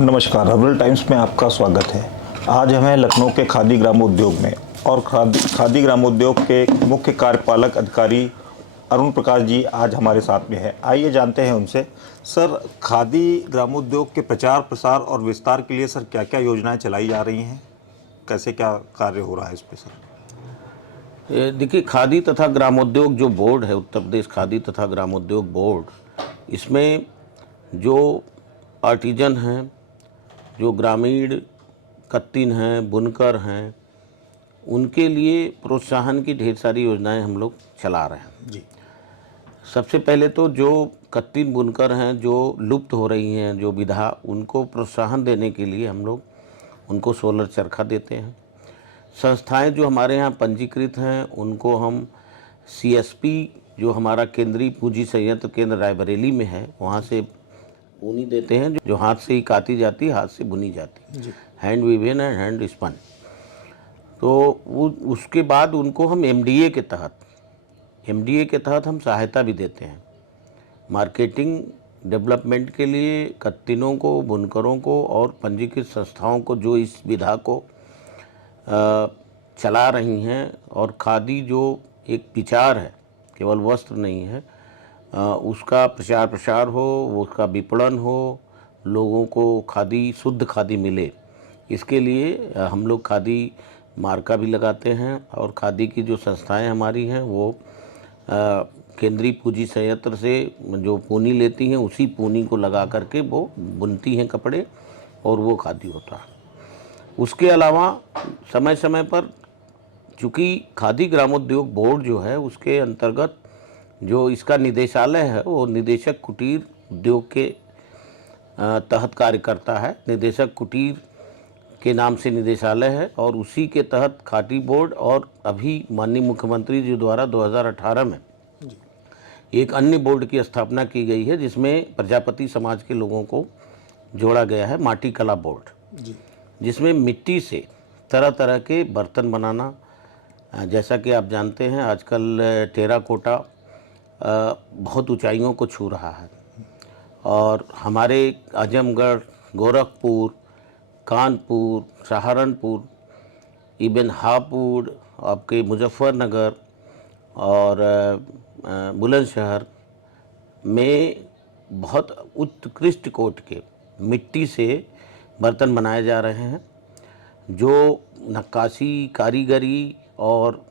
नमस्कार, herbal times में आपका स्वागत है। आज हमें लखनऊ के खादी ग्रामोद्योग में और खादी ग्रामोद्योग के मुख्य कार्यपालक अधिकारी अरुण प्रकाश जी आज हमारे साथ में है। आइए जानते हैं उनसे। सर, खादी ग्रामोद्योग के प्रचार प्रसार और विस्तार के लिए सर क्या क्या योजनाएं चलाई जा रही हैं, कैसे क्या कार्य हो रहा है इस पर सर? देखिए, खादी तथा ग्रामोद्योग जो बोर्ड है, उत्तर प्रदेश खादी तथा ग्रामोद्योग बोर्ड, इसमें जो आर्टिजन हैं, जो ग्रामीण कत्तिन हैं, बुनकर हैं, उनके लिए प्रोत्साहन की ढेर सारी योजनाएं हम लोग चला रहे हैं। जी। सबसे पहले तो जो कत्तिन बुनकर हैं, जो लुप्त हो रही हैं जो विधा, उनको प्रोत्साहन देने के लिए हम लोग उनको सोलर चरखा देते हैं। संस्थाएं जो हमारे यहाँ पंजीकृत हैं उनको हम सीएसपी, जो हमारा केंद्रीय पूंजी संयंत्र केंद्र रायबरेली में है, वहाँ से ऊनी देते हैं, जो हाथ से ही काती जाती, हाथ से बुनी जाती, हैंड वीवन एंड हैंड स्पन। तो वो उसके बाद उनको हम एमडीए के तहत हम सहायता भी देते हैं मार्केटिंग डेवलपमेंट के लिए, कत्तिनों को, बुनकरों को और पंजीकृत संस्थाओं को जो इस विधा को चला रही हैं। और खादी जो एक विचार है, केवल वस्त्र नहीं है, उसका प्रचार प्रसार हो, उसका विपणन हो, लोगों को खादी, शुद्ध खादी मिले, इसके लिए हम लोग खादी मार्का भी लगाते हैं। और खादी की जो संस्थाएं हमारी हैं वो केंद्रीय पूंजी संयंत्र से जो पूनी लेती हैं, उसी पूनी को लगा करके वो बुनती हैं कपड़े और वो खादी होता है। उसके अलावा समय समय पर, चूँकि खादी ग्रामोद्योग बोर्ड जो है उसके अंतर्गत जो इसका निदेशालय है वो निदेशक कुटीर उद्योग के तहत कार्य करता है। निदेशक कुटीर के नाम से निदेशालय है और उसी के तहत खादी बोर्ड और अभी माननीय मुख्यमंत्री जी द्वारा 2018 में एक अन्य बोर्ड की स्थापना की गई है, जिसमें प्रजापति समाज के लोगों को जोड़ा गया है, माटी कला बोर्ड, जिसमें मिट्टी से तरह तरह के बर्तन बनाना, जैसा कि आप जानते हैं आजकल टेराकोटा बहुत ऊंचाइयों को छू रहा है। और हमारे आजमगढ़, गोरखपुर, कानपुर, सहारनपुर, इबन हापुड़, आपके मुजफ्फरनगर और बुलंदशहर में बहुत उत्कृष्ट कोट के मिट्टी से बर्तन बनाए जा रहे हैं, जो नक्काशी, कारीगरी और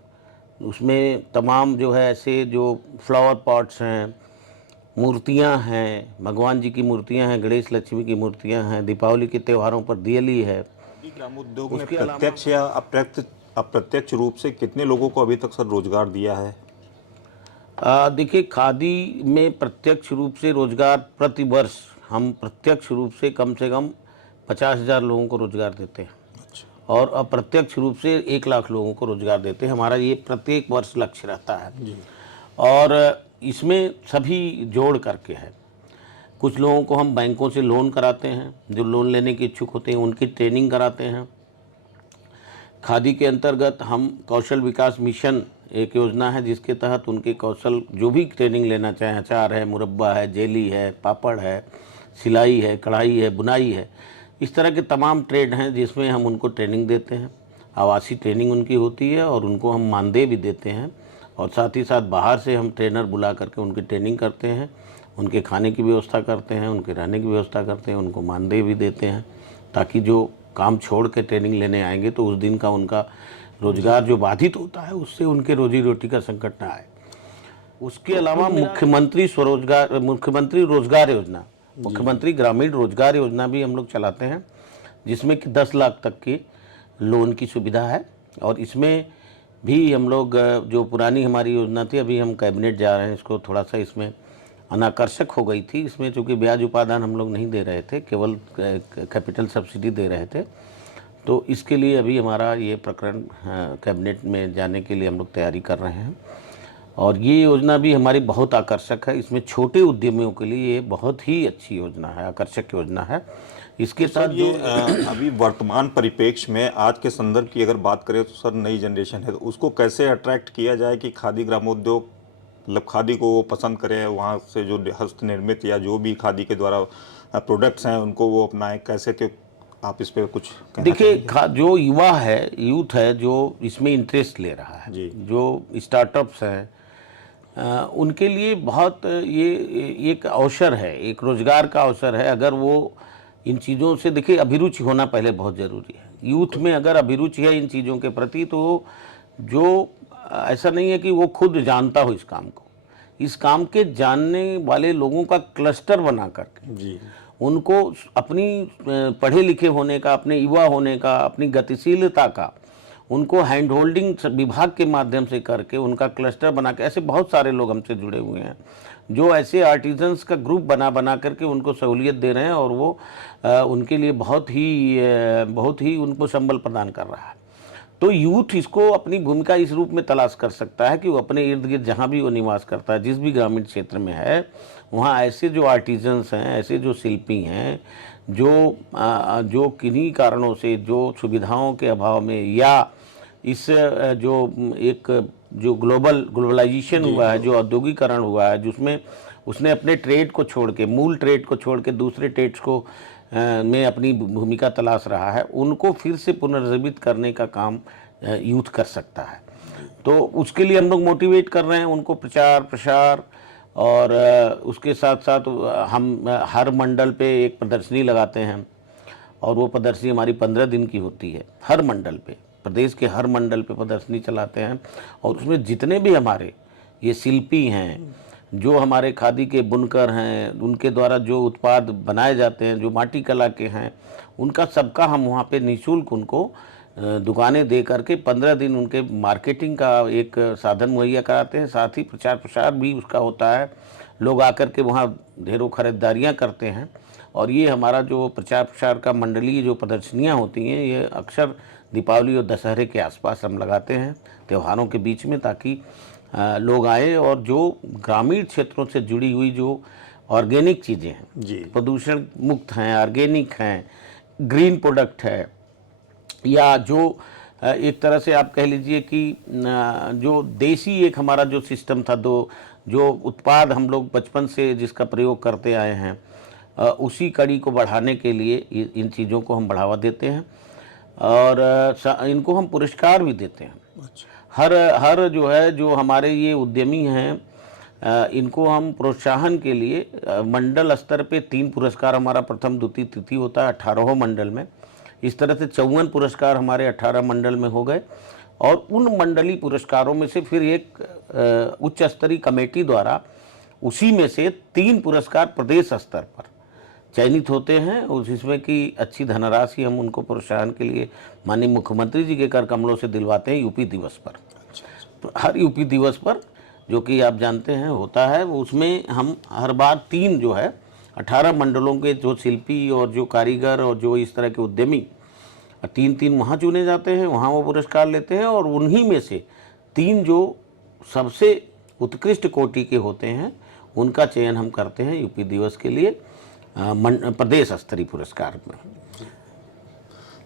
उसमें तमाम जो है ऐसे जो फ्लावर पॉट्स हैं, मूर्तियां हैं, भगवान जी की मूर्तियां हैं, गणेश लक्ष्मी की मूर्तियां हैं, दीपावली के त्योहारों पर दियली है। ग्रामोद्योग में प्रत्यक्ष या अप्रत्यक्ष रूप से कितने लोगों को अभी तक सर रोजगार दिया है? देखिए, खादी में प्रत्यक्ष रूप से रोजगार प्रतिवर्ष हम प्रत्यक्ष रूप से कम 50,000 लोगों को रोजगार देते हैं। अच्छा। और अप्रत्यक्ष रूप से 1 लाख लोगों को रोजगार देते हैं। हमारा ये प्रत्येक वर्ष लक्ष्य रहता है जी। और इसमें सभी जोड़ करके है। कुछ लोगों को हम बैंकों से लोन कराते हैं, जो लोन लेने के इच्छुक होते हैं उनकी ट्रेनिंग कराते हैं। खादी के अंतर्गत हम कौशल विकास मिशन एक योजना है, जिसके तहत उनके कौशल जो भी ट्रेनिंग लेना चाहें, अचार है, मुरब्बा है, जेली है, पापड़ है, सिलाई है, कढ़ाई है, बुनाई है, इस तरह के तमाम ट्रेड हैं जिसमें हम उनको ट्रेनिंग देते हैं। आवासीय ट्रेनिंग उनकी होती है और उनको हम मानदेय भी देते हैं। और साथ ही साथ बाहर से हम ट्रेनर बुला करके उनकी ट्रेनिंग करते हैं, उनके खाने की व्यवस्था करते हैं, उनके रहने की व्यवस्था करते हैं, उनको मानदेय भी देते हैं, ताकि जो काम छोड़ के ट्रेनिंग लेने आएंगे तो उस दिन का उनका रोजगार जो बाधित होता है उससे उनके रोजी रोटी का संकट ना आए। उसके अलावा मुख्यमंत्री रोजगार योजना, मुख्यमंत्री ग्रामीण रोजगार योजना भी हम लोग चलाते हैं, जिसमें कि 10 लाख तक की लोन की सुविधा है। और इसमें भी हम लोग, जो पुरानी हमारी योजना थी, अभी हम कैबिनेट जा रहे हैं, इसको थोड़ा सा इसमें अनाकर्षक हो गई थी। इसमें चूँकि ब्याज उपादान हम लोग नहीं दे रहे थे, केवल कैपिटल सब्सिडी दे रहे थे, तो इसके लिए अभी हमारा ये प्रकरण कैबिनेट में जाने के लिए हम लोग तैयारी कर रहे हैं। और ये योजना भी हमारी बहुत आकर्षक है। इसमें छोटे उद्यमियों के लिए ये बहुत ही अच्छी योजना है, आकर्षक योजना है। इसके साथ जो अभी वर्तमान परिप्रेक्ष्य में आज के संदर्भ की अगर बात करें तो सर, नई जनरेशन है तो उसको कैसे अट्रैक्ट किया जाए कि खादी ग्रामोद्योग मतलब खादी को वो पसंद करें, वहाँ से जो हस्त निर्मित या जो भी खादी के द्वारा प्रोडक्ट्स हैं उनको वो अपनाएं, कैसे कि आप इस पे कुछ कहना देखिए चाहेंगे? जो युवा है, यूथ है, जो इसमें इंटरेस्ट ले रहा है, जी। जो स्टार्टअप्स हैं, उनके लिए बहुत ये एक अवसर है, एक रोजगार का अवसर है। अगर वो इन चीज़ों से, देखिए अभिरुचि होना पहले बहुत ज़रूरी है। यूथ में अगर अभिरुचि है इन चीज़ों के प्रति, तो जो ऐसा नहीं है कि वो खुद जानता हो इस काम को, इस काम के जानने वाले लोगों का क्लस्टर बना करके जी। उनको अपनी पढ़े लिखे होने का, अपने युवा होने का, अपनी गतिशीलता का, उनको हैंड होल्डिंग विभाग के माध्यम से करके उनका क्लस्टर बना के, ऐसे बहुत सारे लोग हमसे जुड़े हुए हैं जो ऐसे आर्टिजन्स का ग्रुप बना बना करके उनको सहूलियत दे रहे हैं, और वो उनके लिए बहुत ही उनको संबल प्रदान कर रहा है। तो यूथ इसको अपनी भूमिका इस रूप में तलाश कर सकता है कि वो अपने इर्द गिर्द जहाँ भी वो निवास करता है, जिस भी ग्रामीण क्षेत्र में है, वहाँ ऐसे जो आर्टिजन्स हैं, ऐसे जो शिल्पी हैं, जो किन्हीं कारणों से, जो सुविधाओं के अभाव में, या इस जो ग्लोबलाइजेशन हुआ है, जो औद्योगिकरण हुआ है, जिसमें उसने अपने ट्रेड को छोड़ के, मूल ट्रेड को छोड़ के दूसरे ट्रेड्स को में अपनी भूमिका तलाश रहा है, उनको फिर से पुनर्जीवित करने का काम यूथ कर सकता है। तो उसके लिए हम लोग मोटिवेट कर रहे हैं उनको, प्रचार प्रसार, और उसके साथ साथ हम हर मंडल पे एक प्रदर्शनी लगाते हैं, और वो प्रदर्शनी हमारी 15 दिन की होती है। हर मंडल पे, प्रदेश के हर मंडल पे प्रदर्शनी चलाते हैं, और उसमें जितने भी हमारे ये शिल्पी हैं, जो हमारे खादी के बुनकर हैं, उनके द्वारा जो उत्पाद बनाए जाते हैं, जो माटी कला के हैं, उनका सबका हम वहाँ पे निःशुल्क उनको दुकानें दे करके 15 दिन उनके मार्केटिंग का एक साधन मुहैया कराते हैं। साथ ही प्रचार प्रसार भी उसका होता है, लोग आकर के वहाँ ढेरों खरीदारियाँ करते हैं। और ये हमारा जो प्रचार प्रसार का मंडलीय जो प्रदर्शनियाँ होती हैं, ये अक्सर दीपावली और दशहरे के आसपास हम लगाते हैं, त्योहारों के बीच में, ताकि लोग आए और जो ग्रामीण क्षेत्रों से जुड़ी हुई जो ऑर्गेनिक चीज़ें हैं, जी। प्रदूषण मुक्त हैं, ऑर्गेनिक हैं, ग्रीन प्रोडक्ट है, या जो एक तरह से आप कह लीजिए कि जो देसी एक हमारा जो सिस्टम था, जो उत्पाद हम लोग बचपन से जिसका प्रयोग करते आए हैं, उसी कड़ी को बढ़ाने के लिए इन चीज़ों को हम बढ़ावा देते हैं, और इनको हम पुरस्कार भी देते हैं। हर जो है, जो हमारे ये उद्यमी हैं, इनको हम प्रोत्साहन के लिए मंडल स्तर पे 3 पुरस्कार हमारा प्रथम द्वितीय तिथि होता है 18 मंडल में। इस तरह से 54 पुरस्कार हमारे 18 मंडल में हो गए, और उन मंडली पुरस्कारों में से फिर एक उच्च स्तरीय कमेटी द्वारा उसी में से 3 पुरस्कार प्रदेश स्तर पर चयनित होते हैं, और जिसमें कि अच्छी धनराशि हम उनको प्रोत्साहन के लिए माननीय मुख्यमंत्री जी के कर कमलों से दिलवाते हैं यूपी दिवस पर। तो हर यूपी दिवस पर, जो कि आप जानते हैं होता है, उसमें हम हर बार 3 जो है 18 मंडलों के जो शिल्पी और जो कारीगर और जो इस तरह के उद्यमी 3 वहाँ चुने जाते हैं, वहाँ वो पुरस्कार लेते हैं, और उन्हीं में से 3 जो सबसे उत्कृष्ट कोटि के होते हैं उनका चयन हम करते हैं यूपी दिवस के लिए प्रदेश स्तरीय पुरस्कार में।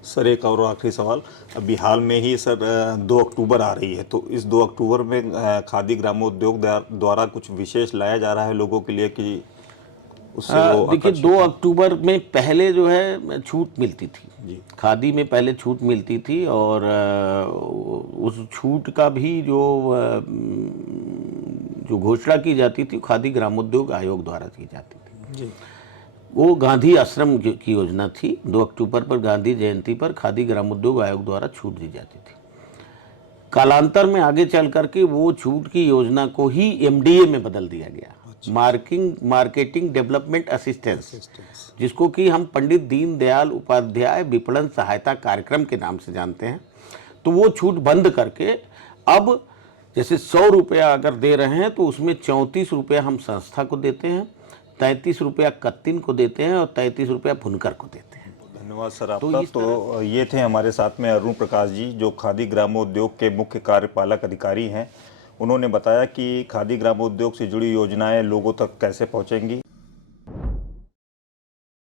सर, एक और आखिरी सवाल, अभी हाल में ही सर 2 अक्टूबर आ रही है, तो इस 2 अक्टूबर में खादी ग्रामोद्योग द्वारा कुछ विशेष लाया जा रहा है लोगों के लिए कि उससे वो देखिए 2 अक्टूबर में पहले जो है छूट मिलती थी जी। खादी में पहले छूट मिलती थी, और उस छूट का भी जो घोषणा की जाती थी खादी ग्रामोद्योग आयोग द्वारा की जाती थी जी। वो गांधी आश्रम की योजना थी। 2 अक्टूबर पर गांधी जयंती पर खादी ग्रामोद्योग आयोग द्वारा छूट दी जाती थी। कालांतर में आगे चल करके वो छूट की योजना को ही एमडीए में बदल दिया गया, मार्केटिंग डेवलपमेंट असिस्टेंस, जिसको कि हम पंडित दीनदयाल उपाध्याय विपणन सहायता कार्यक्रम के नाम से जानते हैं। तो वो छूट बंद करके अब जैसे 100 रुपया अगर दे रहे हैं तो उसमें 34 रुपया हम संस्था को देते हैं, 33 रुपया कत्तिन को देते हैं, और 33 रुपया भुनकर को देते हैं। धन्यवाद सर आपका। तो ये थे हमारे साथ में अरुण प्रकाश जी, जो खादी ग्रामोद्योग के मुख्य कार्यपालक अधिकारी हैं। उन्होंने बताया कि खादी ग्रामोद्योग से जुड़ी योजनाएं लोगों तक कैसे पहुंचेंगी